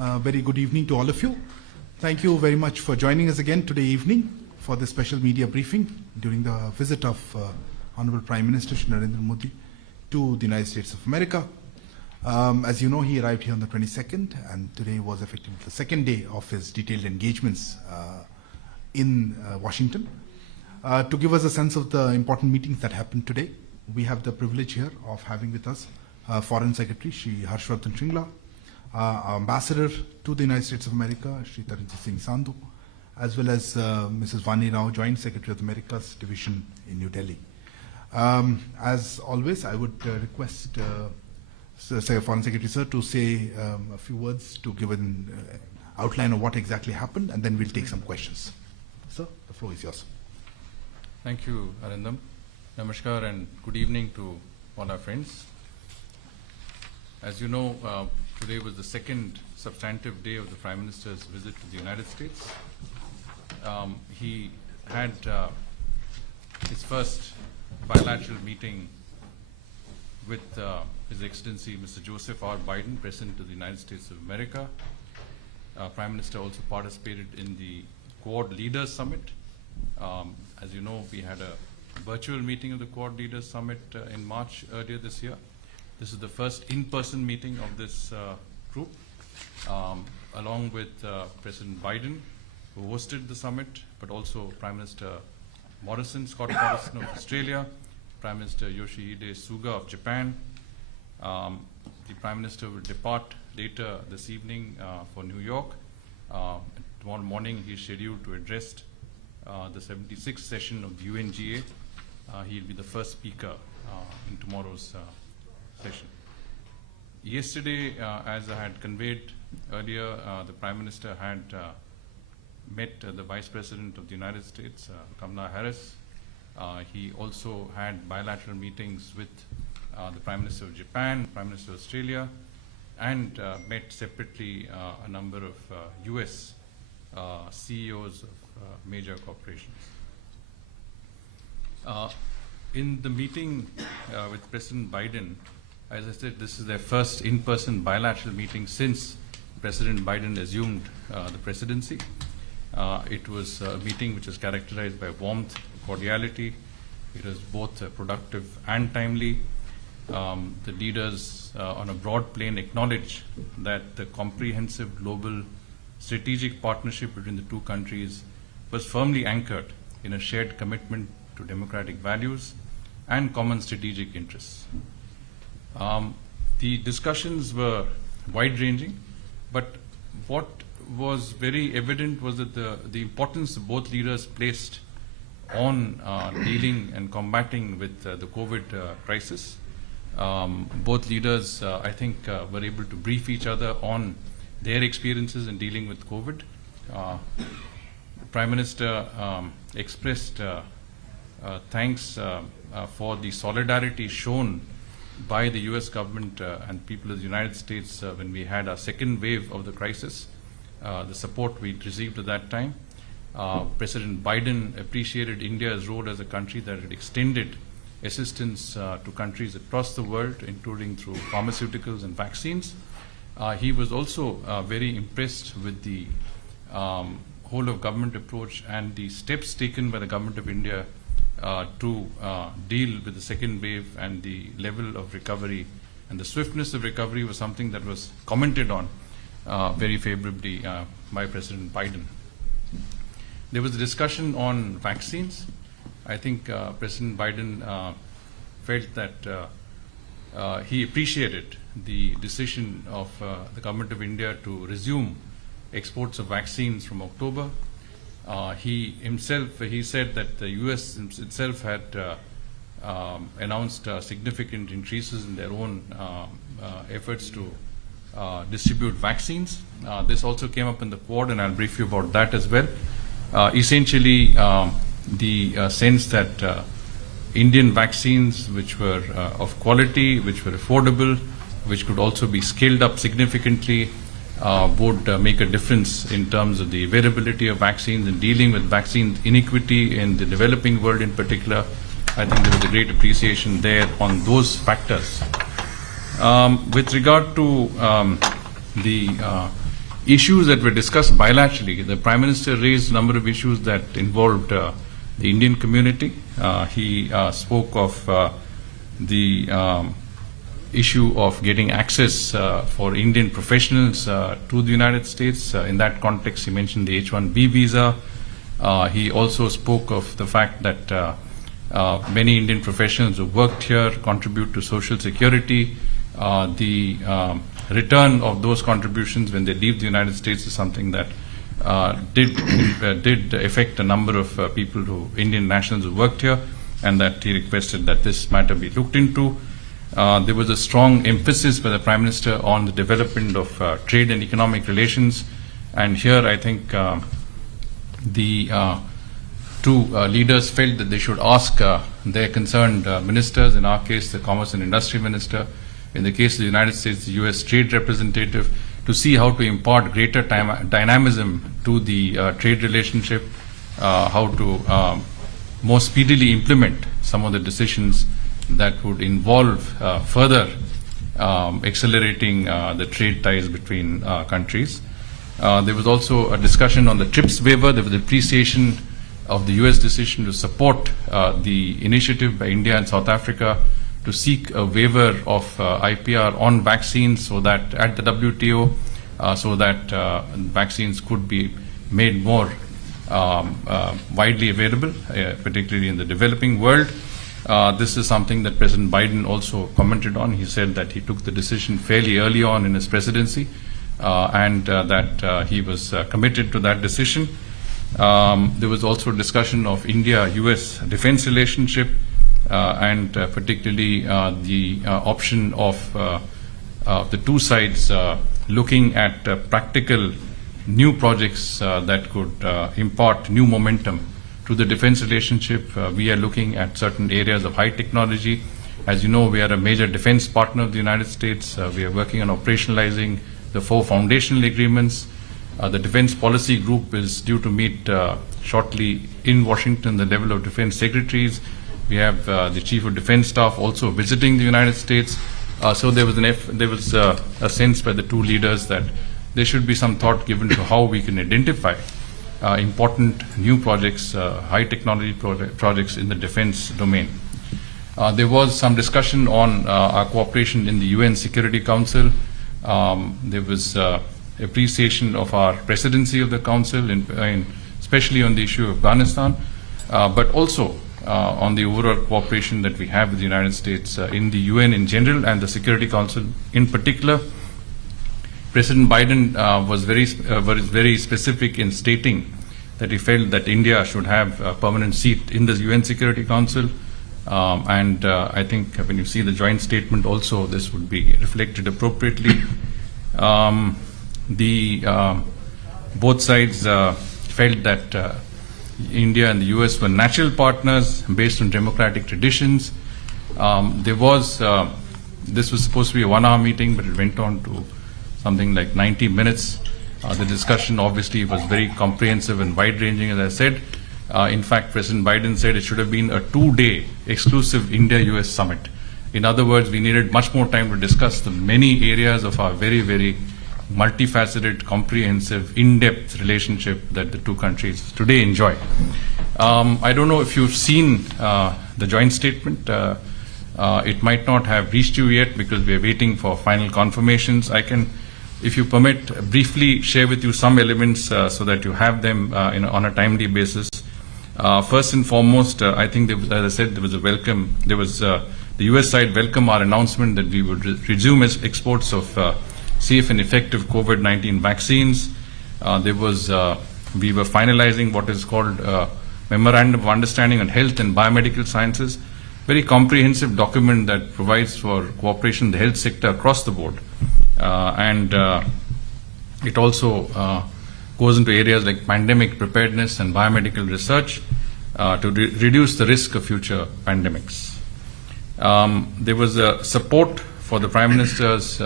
Very good evening to all of you. Thank you very much for joining us again today evening for this special media briefing during the visit of Honorable Prime Minister Shri Narendra Modi to the United States of America. As you know, he arrived here on the 22nd, and today was effectively the second day of his detailed engagements in Washington. To give us a sense of the important meetings that happened today, we have the privilege here of having with us Foreign Secretary Shri Harshvardhan Shringla, Ambassador to the United States of America Shri Taranjit Singh Sandhu, as well as Mrs. Vani Rao, Joint Secretary of the Americas Division in New Delhi. As always, I would request Foreign Secretary Sir to say a few words to give an outline of what exactly happened, and then we'll take some questions. Sir, the floor is yours. Thank you, Narendra. Namaskar and good evening to all our friends. As you know, today was the second substantive day of the Prime Minister's visit to the United States. He had his first bilateral meeting with His Excellency Mr. Joseph R. Biden, President of the United States of America. Prime Minister also participated in the Quad Leaders Summit. As you know, we had a virtual meeting of the Quad Leaders Summit in March earlier this year. This is the first in-person meeting of this group, along with President Biden, who hosted the summit, but also Prime Minister Scott Morrison of Australia, Prime Minister Yoshihide Suga of Japan. The Prime Minister will depart later this evening for New York. Tomorrow morning he is scheduled to address the 76th session of the UNGA. He'll be the first speaker in tomorrow's session. Yesterday, as I had conveyed earlier, the Prime Minister had met the Vice President of the United States, Kamala Harris. He also had bilateral meetings with the Prime Minister of Japan, Prime Minister of Australia, and met separately a number of US CEOs of major corporations. In the meeting with President Biden, as I said, this is their first in-person bilateral meeting since President Biden assumed the presidency. It was a meeting which was characterized by warmth, cordiality. It was both productive and timely. The leaders on a broad plane acknowledged that the comprehensive global strategic partnership between the two countries was firmly anchored in a shared commitment to democratic values and common strategic interests. The discussions were wide-ranging, but what was very evident was that the importance both leaders placed on dealing and combating with the COVID crisis. Both leaders, I think, were able to brief each other on their experiences in dealing with COVID. Prime Minister expressed thanks for the solidarity shown by the US government and people of the United States when we had our second wave of the crisis, the support we received at that time. President Biden appreciated India's role as a country that had extended assistance to countries across the world, including through pharmaceuticals and vaccines. He was also very impressed with the whole of government approach and the steps taken by the government of India to deal with the second wave, and the level of recovery and the swiftness of recovery was something that was commented on very favorably by President Biden. There was a discussion on vaccines. I think President Biden felt that he appreciated the decision of the government of India to resume exports of vaccines from October. He said that the US itself had announced significant increases in their own efforts to distribute vaccines. This also came up in the Quad, and I'll brief you about that as well. Essentially, the sense that Indian vaccines, which were of quality, which were affordable, which could also be scaled up significantly, would make a difference in terms of the availability of vaccines and dealing with vaccine inequity in the developing world in particular. I think there was a great appreciation there on those factors. With regard to the issues that were discussed bilaterally. The Prime Minister raised a number of issues that involved the Indian community. He spoke of the issue of getting access for Indian professionals to the United States. In that context, he mentioned the H-1B visa. He also spoke of the fact that many Indian professionals who worked here contribute to Social Security. The return of those contributions when they leave the United States is something that did affect a number of people Indian nationals who worked here, and that he requested that this matter be looked into. There was a strong emphasis by the Prime Minister on the development of trade and economic relations, and here I think the two leaders felt that they should ask their concerned ministers, in our case the Commerce and Industry Minister, in the case of the United States, the U.S. Trade Representative, to see how to impart greater dynamism to the trade relationship, how to more speedily implement some of the decisions that would involve further accelerating the trade ties between countries. There was also a discussion on the TRIPS waiver. There was appreciation of the U.S. decision to support the initiative by India and South Africa to seek a waiver of IPR on vaccines, so that at the WTO, so that vaccines could be made more widely available, particularly in the developing world. This is something that President Biden also commented on. He said that he took the decision fairly early on in his presidency, and that he was committed to that decision. There was also discussion of India-US defense relationship, and particularly the option of the two sides looking at practical new projects that could impart new momentum to the defense relationship. We are looking at certain areas of high technology. As you know, we are a major defense partner of the United States. We are working on operationalizing the 4 foundational agreements. The Defense Policy Group is due to meet shortly in Washington, the level of defense secretaries. We have the Chief of Defense Staff also visiting the United States. So there was a sense by the two leaders that there should be some thought given to how we can identify important new projects, high technology projects in the defense domain. There was some discussion on our cooperation in the UN Security Council. There was appreciation of our presidency of the Council, especially on the issue of Afghanistan, but also on the overall cooperation that we have with the United States in the UN in general and the Security Council in particular. President Biden was very specific in stating that he felt that India should have a permanent seat in the UN Security Council. And I think when you see the joint statement also, this would be reflected appropriately. Both sides felt that India and the US were natural partners based on democratic traditions. This was supposed to be a 1-hour meeting, but it went on to something like 90 minutes. The discussion obviously was very comprehensive and wide-ranging, as I said. In fact, President Biden said it should have been a 2-day exclusive India-US summit. In other words, we needed much more time to discuss the many areas of our very, very multifaceted, comprehensive, in-depth relationship that the two countries today enjoy. I don't know if you've seen the joint statement. It might not have reached you yet because we are waiting for final confirmations. I can, if you permit, briefly share with you some elements so that you have them on a timely basis. First and foremost, I think, as I said, there was a welcome. There was the U.S. side welcomed our announcement that we would resume exports of safe and effective COVID-19 vaccines. We were finalizing what is called Memorandum of Understanding on Health and Biomedical Sciences, very comprehensive document that provides for cooperation in the health sector across the board. And it also goes into areas like pandemic preparedness and biomedical research to reduce the risk of future pandemics. There was a support for the Prime Minister's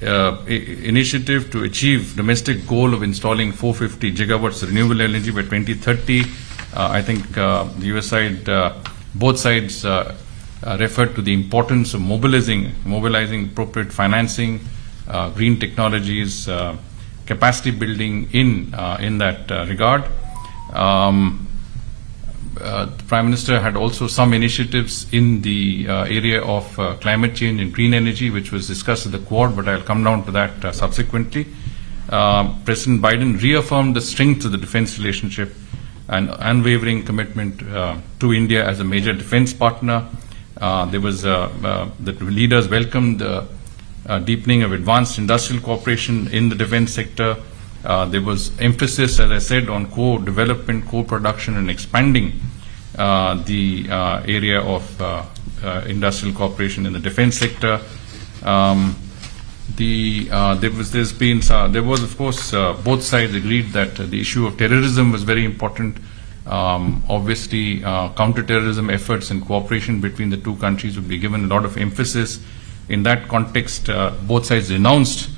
initiative to achieve domestic goal of installing 450 gigawatts renewable energy by 2030. I think the US side, both sides referred to the importance of mobilizing appropriate financing, green technologies, capacity building in that regard. The Prime Minister had also some initiatives in the area of climate change and green energy, which was discussed at the Quad, but I'll come down to that subsequently. President Biden reaffirmed the strength of the defense relationship and unwavering commitment to India as a major defense partner. The leaders welcomed the deepening of advanced industrial cooperation in the defense sector. There was emphasis, as I said, on co-development, co-production, and expanding the area of industrial cooperation in the defense sector. There was, of course, both sides agreed that the issue of terrorism was very important. Obviously, counter-terrorism efforts and cooperation between the two countries would be given a lot of emphasis. In that context, both sides denounced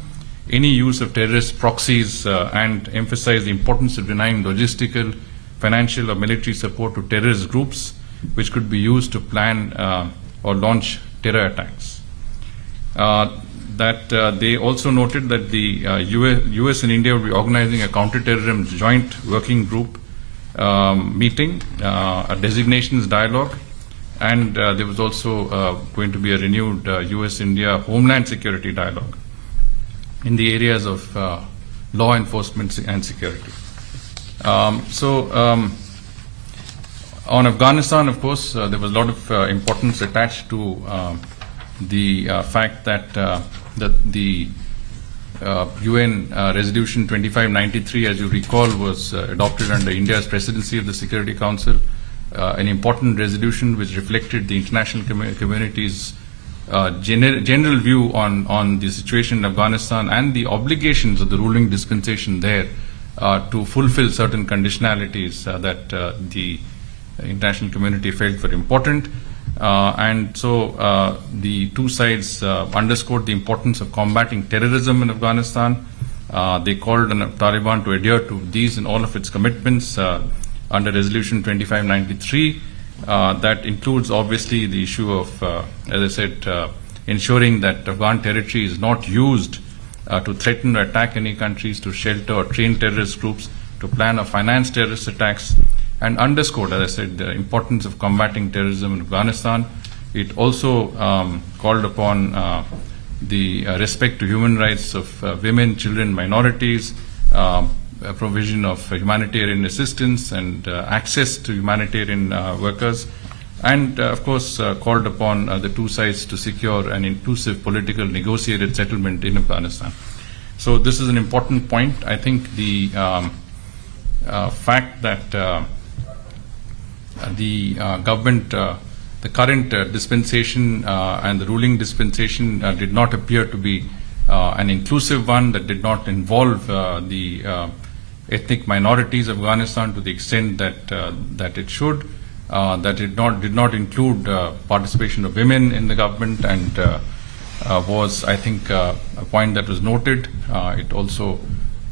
any use of terrorist proxies and emphasized the importance of denying logistical, financial, or military support to terrorist groups, which could be used to plan or launch terror attacks. They also noted that the US and India will be organizing a counter-terrorism joint working group meeting, a designations dialogue, and there was also going to be a renewed US-India homeland security dialogue in the areas of law enforcement and security. On Afghanistan, of course, there was a lot of importance attached to the fact that the UN Resolution 2593, as you recall, was adopted under India's presidency of the Security Council, an important resolution which reflected the international community's general view on the situation in Afghanistan and the obligations of the ruling dispensation there to fulfill certain conditionalities that the international community felt were important. And so the two sides underscored the importance of combating terrorism in Afghanistan. They called on Taliban to adhere to these and all of its commitments under Resolution 2593. That includes obviously the issue of, as I said, ensuring that Afghan territory is not used to threaten or attack any countries, to shelter or train terrorist groups, to plan or finance terrorist attacks, and underscored, as I said, the importance of combating terrorism in Afghanistan. It also called upon the respect to human rights of women, children, minorities, provision of humanitarian assistance and access to humanitarian workers, and of course called upon the two sides to secure an inclusive political negotiated settlement in Afghanistan. So this is an important point. I think the fact that the government, the current dispensation and the ruling dispensation did not appear to be an inclusive one, that did not involve the ethnic minorities of Afghanistan to the extent that it should, that it did not include participation of women in the government, and was, I think, a point that was noted. It also,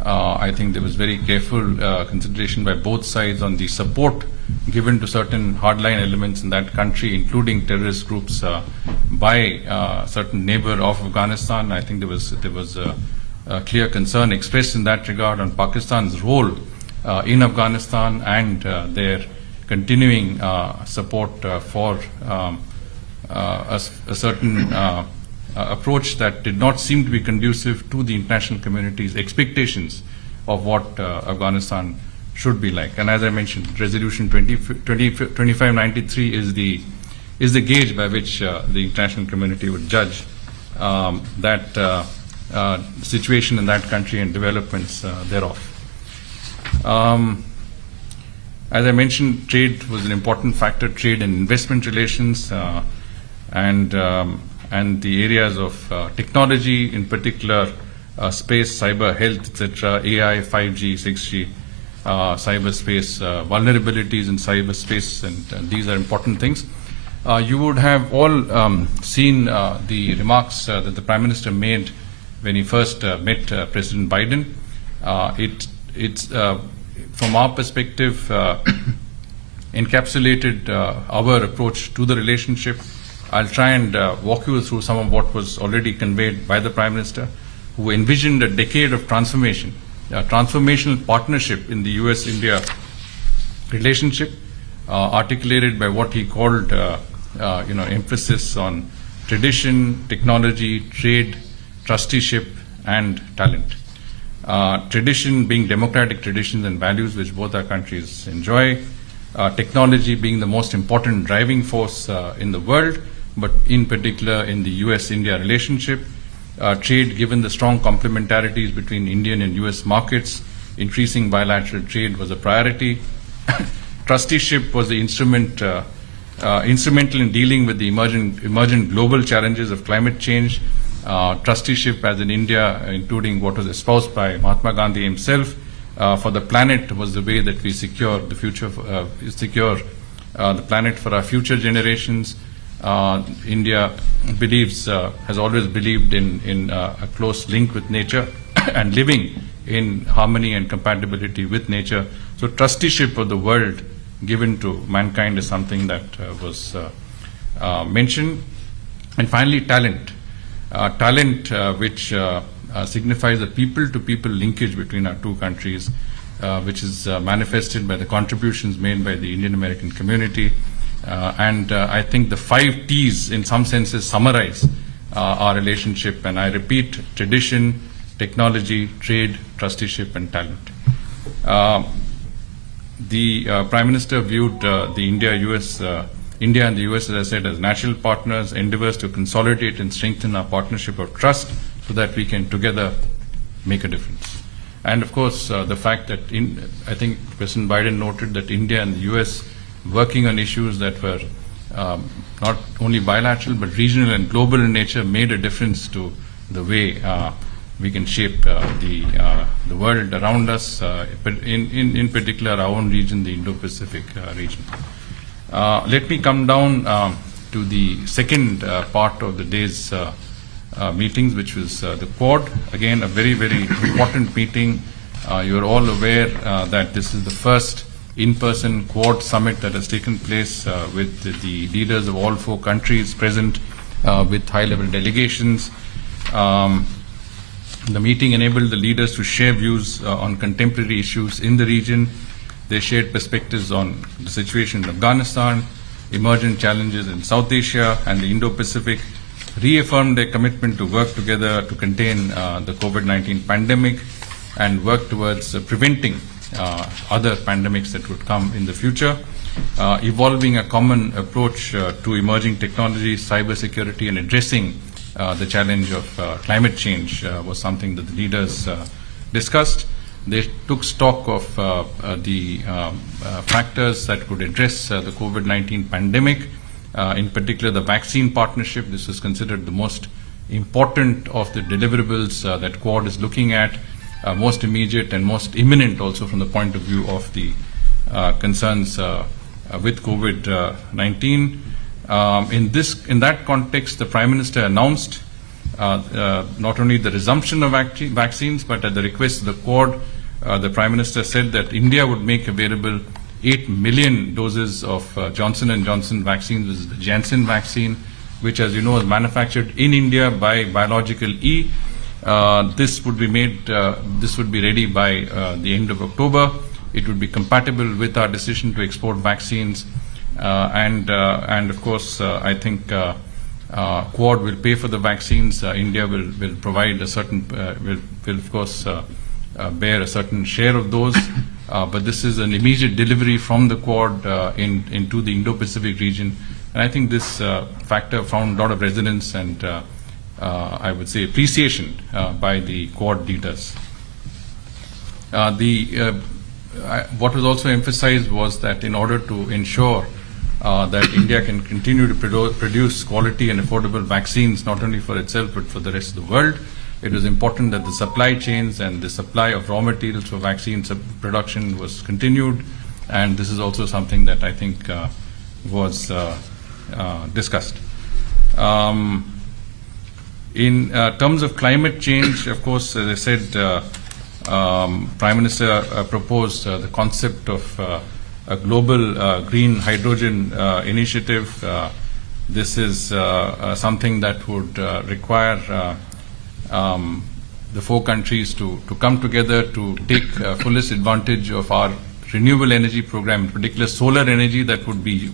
I think, there was very careful consideration by both sides on the support given to certain hardline elements in that country, including terrorist groups, by a certain neighbor of Afghanistan. I think there was a clear concern expressed in that regard on Pakistan's role in Afghanistan and their continuing support for a certain approach that did not seem to be conducive to the international community's expectations of what Afghanistan should be like. And as I mentioned, Resolution 2593 is the gauge by which the international community would judge that situation in that country and developments thereof. As I mentioned, trade was an important factor, trade and investment relations, and the areas of technology, in particular space, cyber, health, etc., AI, 5G, 6G, cyberspace, vulnerabilities in cyberspace, and these are important things. You would have all seen the remarks that the Prime Minister made when he first met President Biden. It's from our perspective encapsulated our approach to the relationship. I'll try and walk you through some of what was already conveyed by the Prime Minister, who envisioned a decade of transformation transformational partnership in the US-India relationship, articulated by what he called, emphasis on tradition, technology, trade, trusteeship, and talent. Tradition being democratic traditions and values which both our countries enjoy. Technology being the most important driving force in the world, but in particular in the US-India relationship. Trade, given the strong complementarities between Indian and US markets, increasing bilateral trade was a priority. Trusteeship was the instrumental in dealing with the emergent global challenges of climate change. Trusteeship as in India, including what was espoused by Mahatma Gandhi himself, for the planet was the way that we secure the future, the planet for our future generations. India believes, has always believed in a close link with nature and living in harmony and compatibility with nature. So trusteeship of the world given to mankind is something that was mentioned. And finally, talent. Talent which signifies the people-to-people linkage between our two countries, which is manifested by the contributions made by the Indian American community. And I think the 5 T's in some senses summarize our relationship, and I repeat: tradition, technology, trade, trusteeship, and talent. The Prime Minister viewed the India and the US, as I said, as natural partners, endeavors to consolidate and strengthen our partnership of trust so that we can together make a difference. And of course, the fact that I think President Biden noted that India and the US working on issues that were not only bilateral but regional and global in nature made a difference to the way we can shape the world around us, in particular our own region, the Indo-Pacific region. Let me come down to the second part of the day's meetings, which was the Quad. Again, a very, very important meeting. You're all aware that this is the first in-person Quad summit that has taken place with the leaders of all 4 countries present with high-level delegations. The meeting enabled the leaders to share views on contemporary issues in the region. They shared perspectives on the situation in Afghanistan, emergent challenges in South Asia and the Indo-Pacific, reaffirmed their commitment to work together to contain the COVID-19 pandemic and work towards preventing other pandemics that would come in the future. Evolving a common approach to emerging technologies, cybersecurity, and addressing the challenge of climate change was something that the leaders discussed. They took stock of the factors that could address the COVID-19 pandemic, in particular the vaccine partnership. This was considered the most important of the deliverables that Quad is looking at, most immediate and most imminent also from the point of view of the concerns with COVID-19. In that context, the Prime Minister announced not only the resumption of vaccines, but at the request of the Quad, the Prime Minister said that India would make available 8 million doses of Johnson & Johnson vaccines, which is the Janssen vaccine, which, as you know, is manufactured in India by Biological E. This would be ready by the end of October. It would be compatible with our decision to export vaccines. And of course, I think Quad will pay for the vaccines. India will provide a certain, will of course bear a certain share of those. But this is an immediate delivery from the Quad into the Indo-Pacific region. And I think this factor found a lot of resonance and I would say appreciation by the Quad leaders. What was also emphasized was that in order to ensure that India can continue to produce quality and affordable vaccines, not only for itself but for the rest of the world, it was important that the supply chains and the supply of raw materials for vaccine production was continued, and this is also something that I think was discussed. In terms of climate change, of course, as I said, Prime Minister proposed the concept of a global green hydrogen initiative. This is something that would require the four countries to come together to take fullest advantage of our renewable energy program, in particular solar energy that would be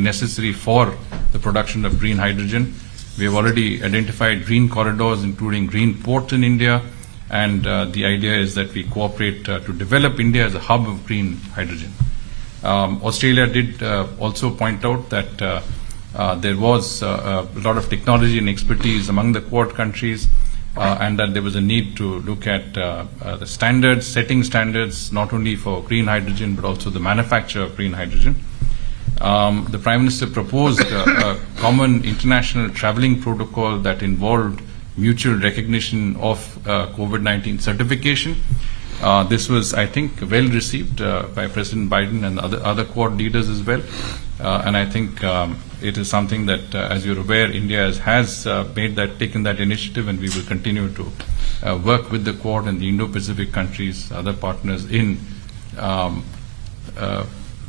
necessary for the production of green hydrogen. We have already identified green corridors, including green ports in India, and the idea is that we cooperate to develop India as a hub of green hydrogen. Australia did also point out that there was a lot of technology and expertise among the Quad countries, and that there was a need to look at the standards, setting standards not only for green hydrogen but also the manufacture of green hydrogen. The Prime Minister proposed a common international travelling protocol that involved mutual recognition of COVID-19 certification. This was, I think, well received by President Biden and other Quad leaders as well. And I think it is something that, as you're aware, India has taken that initiative, and we will continue to work with the Quad and the Indo-Pacific countries, other partners, in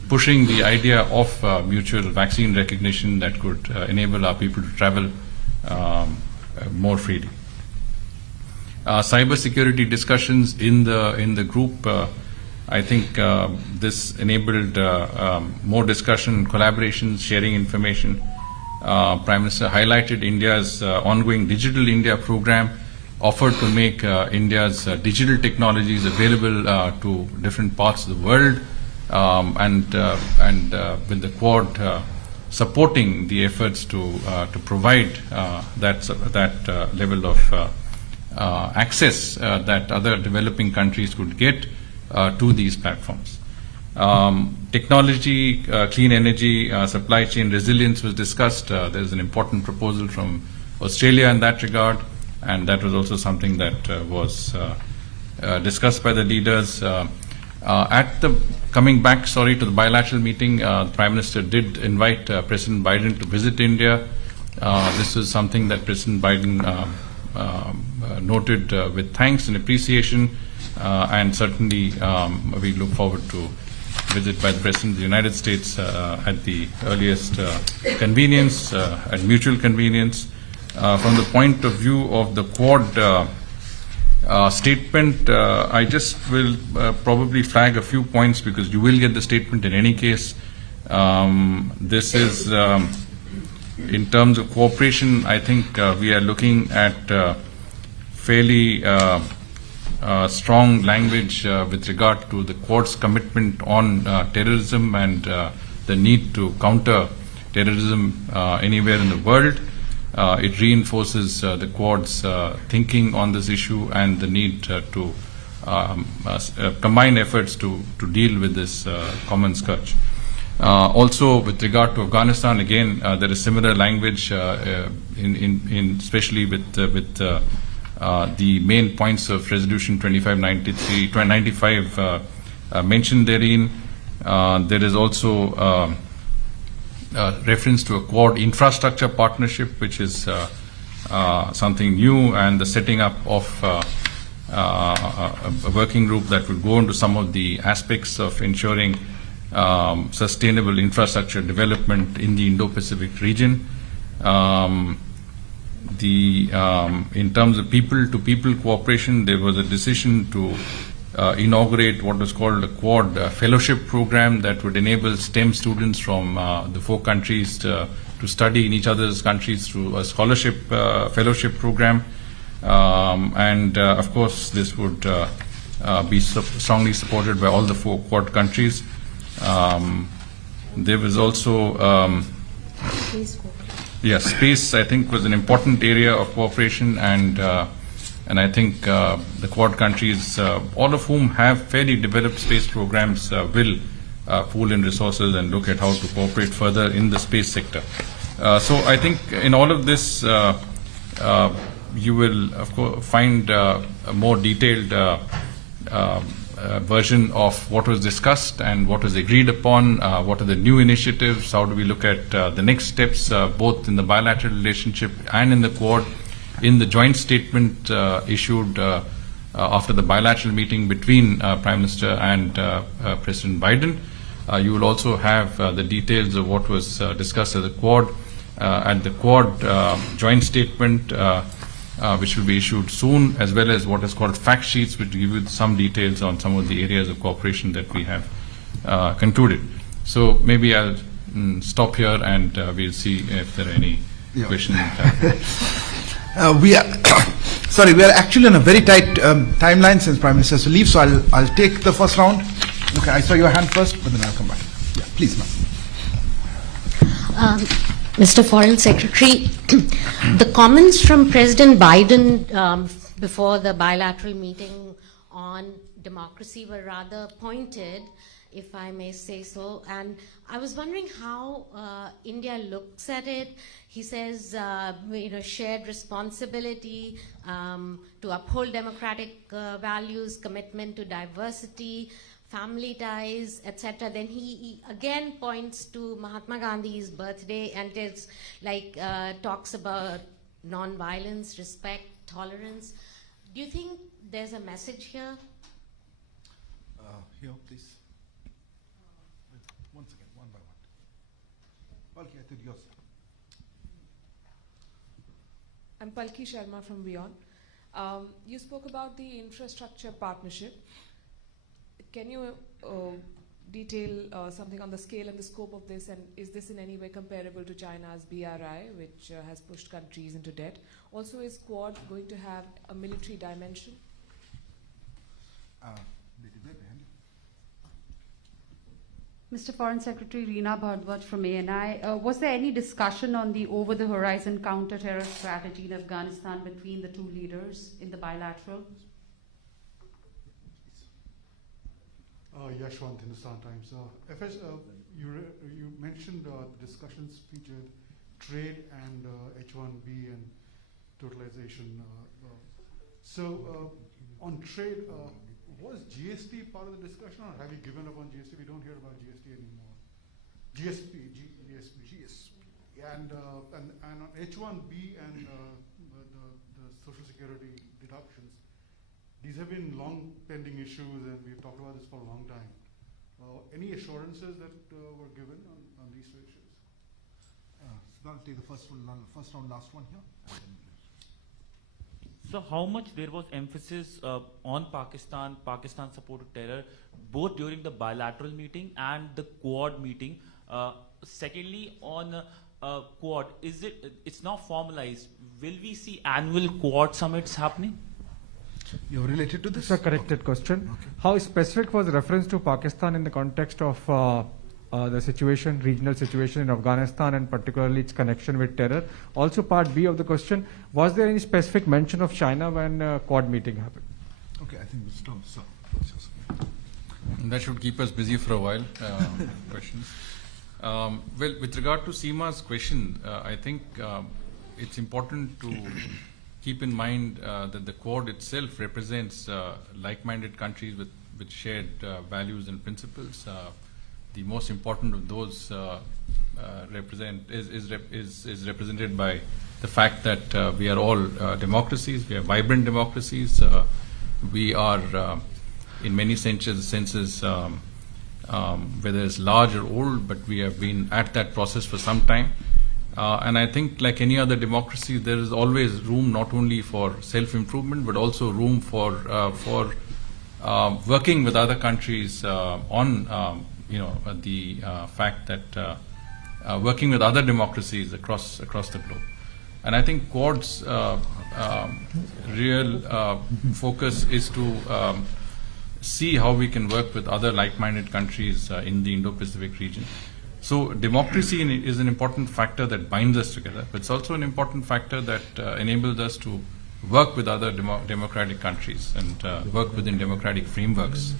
pushing the idea of mutual vaccine recognition that could enable our people to travel more freely. Cybersecurity discussions in the group, I think this enabled more discussion, collaboration, sharing information. Prime Minister highlighted India's ongoing Digital India program, offered to make India's digital technologies available to different parts of the world, and with the Quad supporting the efforts to provide that level of access that other developing countries could get to these platforms. Technology, clean energy, supply chain resilience was discussed. There is an important proposal from Australia in that regard, and that was also something that was discussed by the leaders. Coming back to the bilateral meeting, the Prime Minister did invite President Biden to visit India. This was something that President Biden noted with thanks and appreciation, and certainly we look forward to visit by the President of the United States at the earliest convenience, at mutual convenience. From the point of view of the Quad statement, I just will probably flag a few points because you will get the statement in any case. This is, in terms of cooperation, I think we are looking at fairly strong language with regard to the Quad's commitment on terrorism and the need to counter terrorism anywhere in the world. It reinforces the Quad's thinking on this issue and the need to combine efforts to deal with this common scourge. Also, with regard to Afghanistan, again, there is similar language, especially with the main points of Resolution 2595 mentioned therein. There is also reference to a Quad infrastructure partnership, which is something new, and the setting up of a working group that will go into some of the aspects of ensuring sustainable infrastructure development in the Indo-Pacific region. In terms of people-to-people cooperation, there was a decision to inaugurate what was called a Quad fellowship program that would enable STEM students from the four countries to study in each other's countries through a scholarship fellowship program. And of course, this would be strongly supported by all the four Quad countries. There was also space, I think, was an important area of cooperation, and I think the Quad countries, all of whom have fairly developed space programs, will pool in resources and look at how to cooperate further in the space sector. So I think in all of this, you will, of course, find a more detailed version of what was discussed and what was agreed upon, what are the new initiatives, how do we look at the next steps, both in the bilateral relationship and in the Quad. In the joint statement issued after the bilateral meeting between Prime Minister and President Biden, you will also have the details of what was discussed at the Quad. At the Quad joint statement, which will be issued soon, as well as what is called fact sheets, which give you some details on some of the areas of cooperation that we have concluded. So maybe I'll stop here and we'll see if there are any questions. We are sorry, we are actually on a very tight timeline since Prime Minister has to leave, so I'll take the first round. Okay, I saw your hand first, but then I'll come back. Yeah, please, ma'am. Mr. Foreign Secretary, the comments from President Biden before the bilateral meeting on democracy were rather pointed, if I may say so, and I was wondering how India looks at it. He says, shared responsibility to uphold democratic values, commitment to diversity, family ties, etc. Then he again points to Mahatma Gandhi's birthday and it's like talks about non-violence, respect, tolerance. Do you think there's a message here? Here, please. Once again, one by one. Okay, I think yours. I'm Palki Sharma from Beyond. You spoke about the infrastructure partnership. Can you detail something on the scale and the scope of this, and is this in any way comparable to China's BRI, which has pushed countries into debt? Also, is Quad going to have a military dimension? Mr. Foreign Secretary Reena Bhardwaj from ANI, was there any discussion on the over-the-horizon counter-terror strategy in Afghanistan between the two leaders in the bilateral? Yashwant, Hindustan Times. FS, you mentioned the discussions featured trade and H1B and totalization. So on trade, was GST part of the discussion, or have you given up on GST? We don't hear about GST anymore. GSP. And on H1B and the Social Security deductions, these have been long pending issues, and we've talked about this for a long time. Any assurances that were given on these two issues? So I'll take the first round, last one here. So how much there was emphasis on Pakistan supported terror, both during the bilateral meeting and the Quad meeting? Secondly, on Quad, it's now formalized. Will we see annual Quad summits happening? You're related to this? It's a corrected question. Okay. How specific was reference to Pakistan in the context of the situation, regional situation in Afghanistan, and particularly its connection with terror? Also, part B of the question, was there any specific mention of China when Quad meeting happened? Okay, I think we'll stop. So, That should keep us busy for a while. Questions. Well, with regard to Seema's question, I think it's important to keep in mind that the Quad itself represents like-minded countries with shared values and principles. The most important of those is represented by the fact that we are all democracies. We are vibrant democracies. We are, in many senses, whether it's large or old, but we have been at that process for some time. And I think, like any other democracy, there is always room not only for self-improvement, but also room for working with other countries on the fact that working with other democracies across the globe. And I think Quad's real focus is to see how we can work with other like-minded countries in the Indo-Pacific region. So democracy is an important factor that binds us together, but it's also an important factor that enables us to work with other democratic countries and work within democratic frameworks.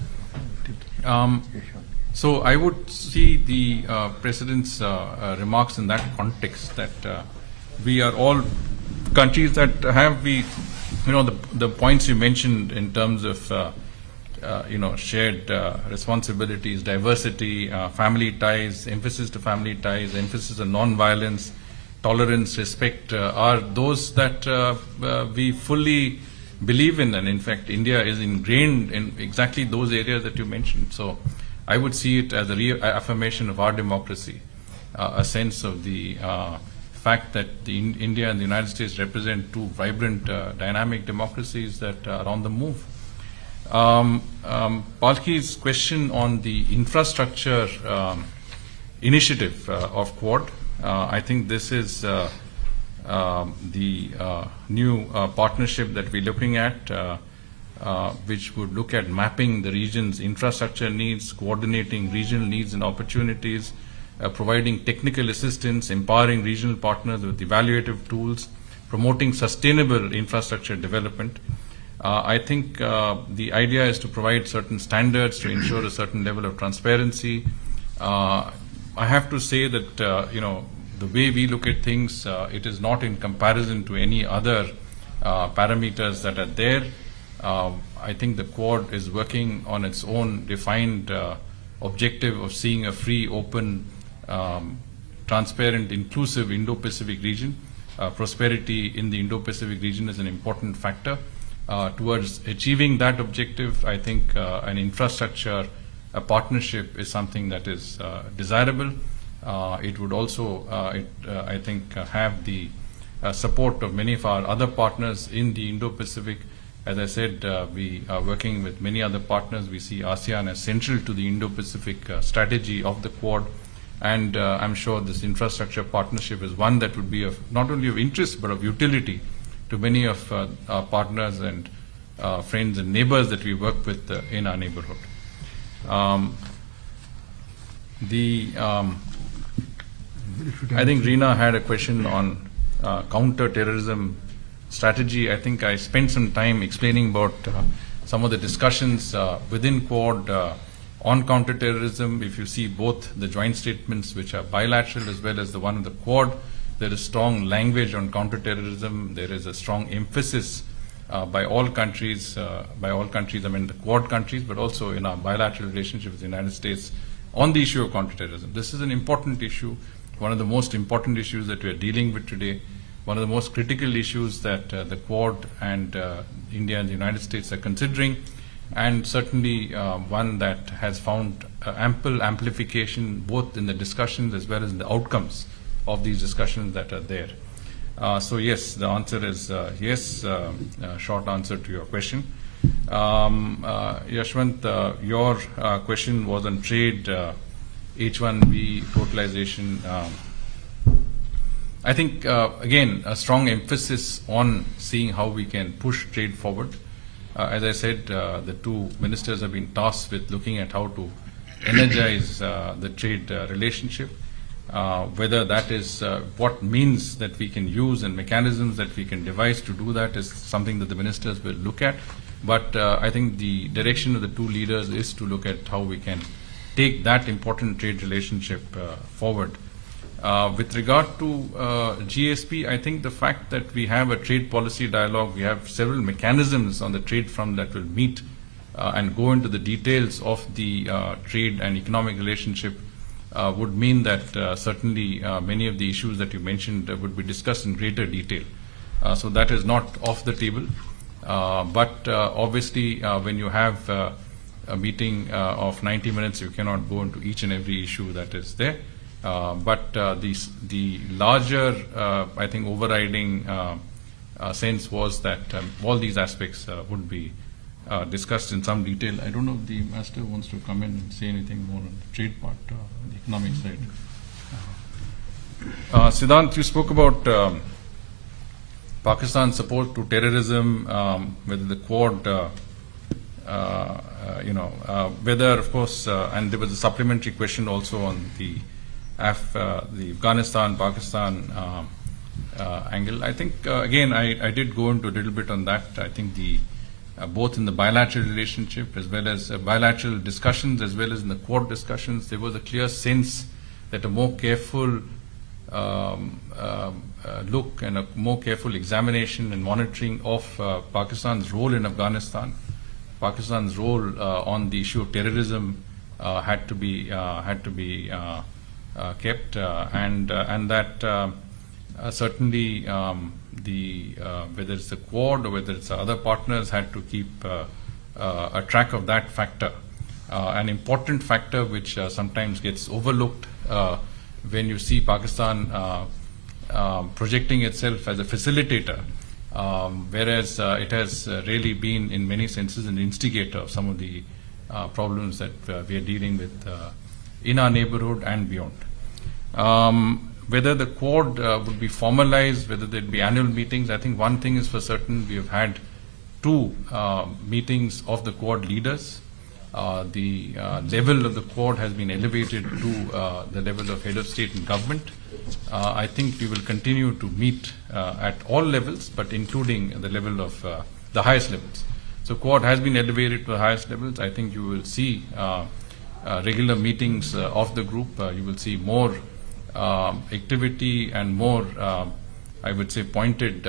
So I would see the President's remarks in that context, that we are all countries that have the points you mentioned in terms of shared responsibilities, diversity, family ties, emphasis to family ties, emphasis on non-violence, tolerance, respect, are those that we fully believe in. And in fact, India is ingrained in exactly those areas that you mentioned. So I would see it as a reaffirmation of our democracy, a sense of the fact that India and the United States represent two vibrant, dynamic democracies that are on the move. Palki's question on the infrastructure initiative of Quad, I think this is the new partnership that we're looking at, which would look at mapping the region's infrastructure needs, coordinating regional needs and opportunities, providing technical assistance, empowering regional partners with evaluative tools, promoting sustainable infrastructure development. I think the idea is to provide certain standards to ensure a certain level of transparency. I have to say that the way we look at things, it is not in comparison to any other parameters that are there. I think the Quad is working on its own defined objective of seeing a free, open, transparent, inclusive Indo-Pacific region. Prosperity in the Indo-Pacific region is an important factor. Towards achieving that objective, I think an infrastructure, a partnership is something that is desirable. It would also, I think, have the support of many of our other partners in the Indo-Pacific. As I said, we are working with many other partners. We see ASEAN as central to the Indo-Pacific strategy of the Quad. And I'm sure this infrastructure partnership is one that would be of not only of interest but of utility to many of our partners and friends and neighbors that we work with in our neighborhood. I think Reena had a question on counter-terrorism strategy. I think I spent some time explaining about some of the discussions within Quad on counter-terrorism. If you see both the joint statements, which are bilateral, as well as the one of the Quad, there is strong language on counter-terrorism. There is a strong emphasis by all countries, I mean the Quad countries, but also in our bilateral relationship with the United States on the issue of counter-terrorism. This is an important issue, one of the most important issues that we are dealing with today, one of the most critical issues that the Quad and India and the United States are considering, and certainly one that has found ample amplification both in the discussions as well as in the outcomes of these discussions that are there. So yes, the answer is yes, short answer to your question. Yashwant, your question was on trade, H1B totalization. I think, again, a strong emphasis on seeing how we can push trade forward. As I said, the two ministers have been tasked with looking at how to energize the trade relationship. Whether that is what means that we can use and mechanisms that we can devise to do that is something that the ministers will look at. But I think the direction of the two leaders is to look at how we can take that important trade relationship forward. With regard to GSP, I think the fact that we have a trade policy dialogue, we have several mechanisms on the trade front that will meet and go into the details of the trade and economic relationship would mean that certainly many of the issues that you mentioned would be discussed in greater detail. So that is not off the table. But obviously, when you have a meeting of 90 minutes, you cannot go into each and every issue that is there. But the larger, I think, overriding sense was that all these aspects would be discussed in some detail. I don't know if the master wants to come in and say anything more on the trade part, the economic side. Siddhant, you spoke about Pakistan's support to terrorism, whether the Quad, whether, of course, and there was a supplementary question also on the Afghanistan-Pakistan angle. I think, again, I did go into a little bit on that. I think both in the bilateral relationship as well as bilateral discussions as well as in the Quad discussions, there was a clear sense that a more careful look and a more careful examination and monitoring of Pakistan's role in Afghanistan, Pakistan's role on the issue of terrorism had to be kept, and that certainly whether it's the Quad or whether it's other partners had to keep a track of that factor, an important factor which sometimes gets overlooked when you see Pakistan projecting itself as a facilitator, whereas it has really been, in many senses, an instigator of some of the problems that we are dealing with in our neighborhood and beyond. Whether the Quad would be formalized, whether there'd be annual meetings, I think one thing is for certain: we have had 2 meetings of the Quad leaders. The level of the Quad has been elevated to the level of head of state and government. I think we will continue to meet at all levels, but including the level of the highest levels. So Quad has been elevated to the highest levels. I think you will see regular meetings of the group. You will see more activity and more, I would say, pointed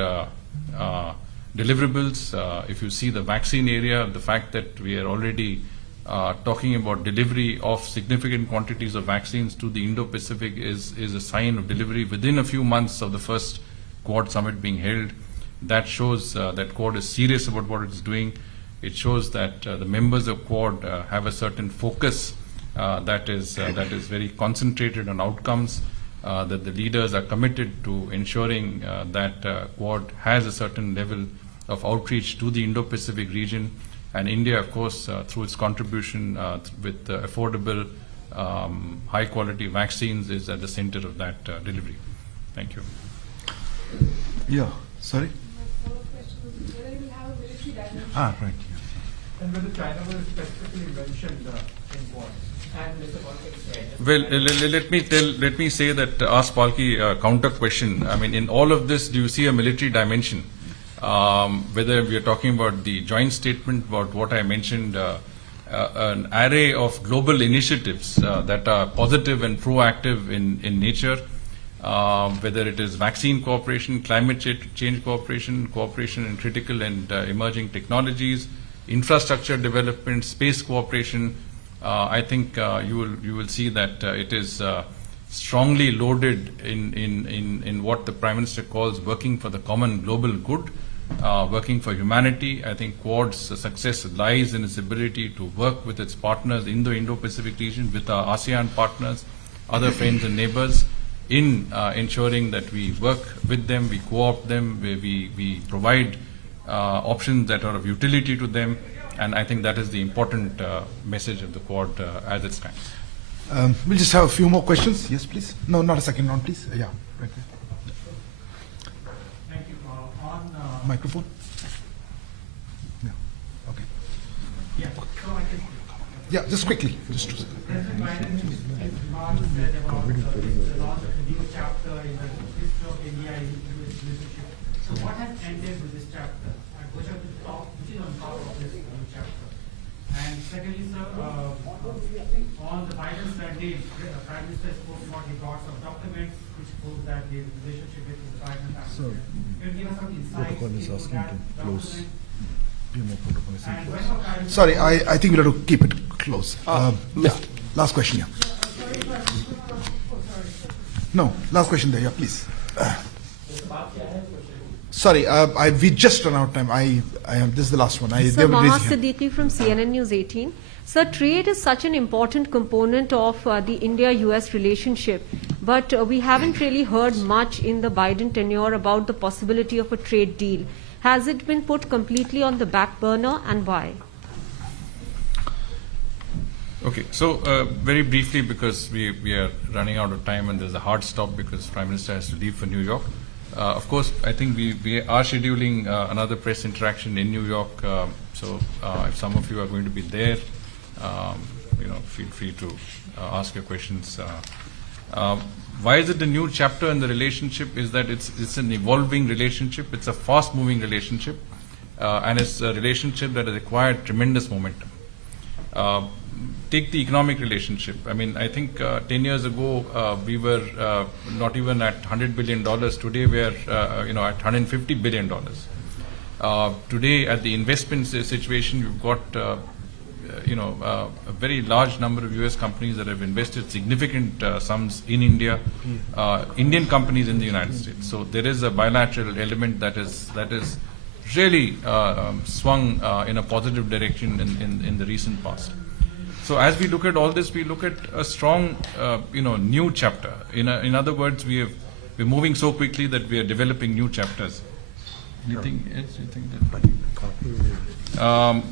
deliverables. If you see the vaccine area, the fact that we are already talking about delivery of significant quantities of vaccines to the Indo-Pacific is a sign of delivery within a few months of the first Quad summit being held. That shows that Quad is serious about what it's doing. It shows that the members of Quad have a certain focus that is very concentrated on outcomes, that the leaders are committed to ensuring that Quad has a certain level of outreach to the Indo-Pacific region. And India, of course, through its contribution with affordable, high-quality vaccines, is at the center of that delivery. Thank you. Yeah, sorry? My follow-up question was whether it will have a military dimension. Right. Yeah. And whether China was specifically mentioned in Quad. Well, let me say that ask Palki counter question. I mean, in all of this, do you see a military dimension? Whether we are talking about the joint statement, about what I mentioned, an array of global initiatives that are positive and proactive in nature, whether it is vaccine cooperation, climate change cooperation, cooperation in critical and emerging technologies, infrastructure development, space cooperation. I think you will see that it is strongly loaded in what the Prime Minister calls working for the common global good, working for humanity. I think Quad's success lies in its ability to work with its partners in the Indo-Pacific region, with our ASEAN partners, other friends and neighbors, in ensuring that we work with them, we co-opt them, we provide options that are of utility to them. And I think that is the important message of the Quad as it stands. We'll just have a few more questions. Yes, please. No, not a second round, please. Yeah, right there. Thank you. On Microphone. Yeah. Okay. yeah, so I can. Yeah, just quickly. Just to President Biden said about the launch of a new chapter in the history of India-US relationship. So what has ended with this chapter, and which is on top of this new chapter? And secondly, sir, on the Biden's mandate, the Prime Minister spoke about he brought some documents which prove that the relationship with the Biden family. Can you give us some insights into that document? And when the Prime Minister sorry, I think we'll have to keep it close. Yeah. Last question, yeah. No, last question there, yeah, please. Sorry, we just run out of time. This is the last one. Sir, Maha Siddiqui from CNN News 18. Sir, trade is such an important component of the India-US relationship, but we haven't really heard much in the Biden tenure about the possibility of a trade deal. Has it been put completely on the back burner, and why? Okay, so very briefly, because we are running out of time and there's a hard stop because Prime Minister has to leave for New York. Of course, I think we are scheduling another press interaction in New York. So if some of you are going to be there, feel free to ask your questions. Why is it a new chapter in the relationship? Is that it's an evolving relationship. It's a fast-moving relationship, and it's a relationship that has acquired tremendous momentum. Take the economic relationship. I mean, I think 10 years ago we were not even at $100 billion. Today we are, at $150 billion. Today, at the investment situation, you've got, a very large number of U.S. companies that have invested significant sums in India, Indian companies in the United States. So there is a bilateral element that is really swung in a positive direction in the recent past. So as we look at all this, we look at a strong, new chapter. In other words, we have we're moving so quickly that we are developing new chapters. Anything else you think that?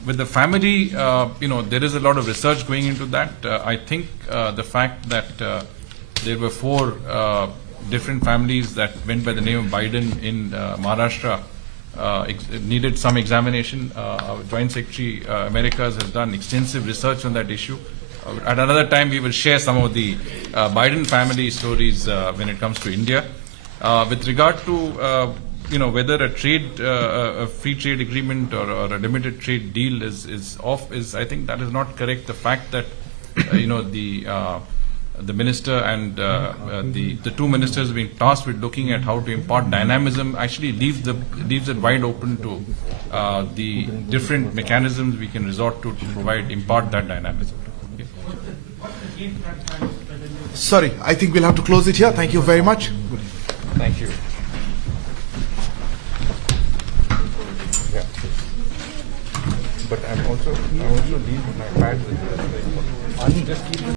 With the family, there is a lot of research going into that. I think the fact that there were 4 different families that went by the name of Biden in Maharashtra needed some examination. Our Joint Secretary Americas has done extensive research on that issue. At another time, we will share some of the Biden family stories when it comes to India. With regard to whether a free trade agreement or a limited trade deal is off, I think that is not correct. The fact that the minister and the 2 ministers being tasked with looking at how to impart dynamism actually leaves it wide open to the different mechanisms we can resort to impart that dynamism. Okay. Sorry, I think we'll have to close it here. Thank you very much. Thank you. Yeah. But I also leave my pad with this. Just keep